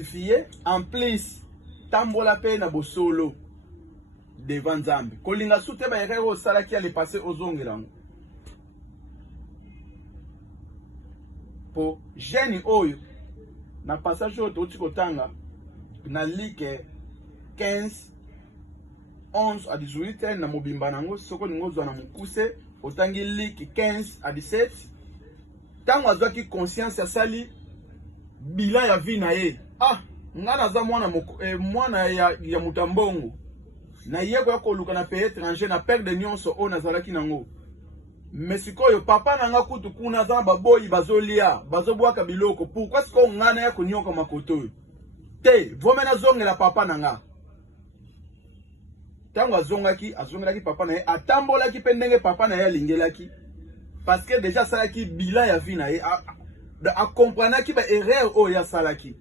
justifié en plus tambola pe na bosolo devant Nzambe kolinga sute ba erreur au sala qui allait passer aux ongrango po jeune oyo na passage oyo toti kotanga na like 15 11 à 18 na mobimba nango soko ningo na mukuse otangi like 15 à 17 tango azwaki conscience ya sali bilan ya vie na ye ngana za mwana ya mutambongo na yeko ya koluka na pays étranger na perdre nyonso o nazalaki nango mais sikoyo papa nanga kutu kuna za baboyi bazolia bazobwaka biloko pourquoi siko ngana ya kunyoka makoto te vomena zongela papa nanga tango azongelaki papa na ye atambolaki pe ndenge papa na ye alingelaki parce que déjà salaki bilan ya vie na ye a comprenaki ba erreur o ya salaki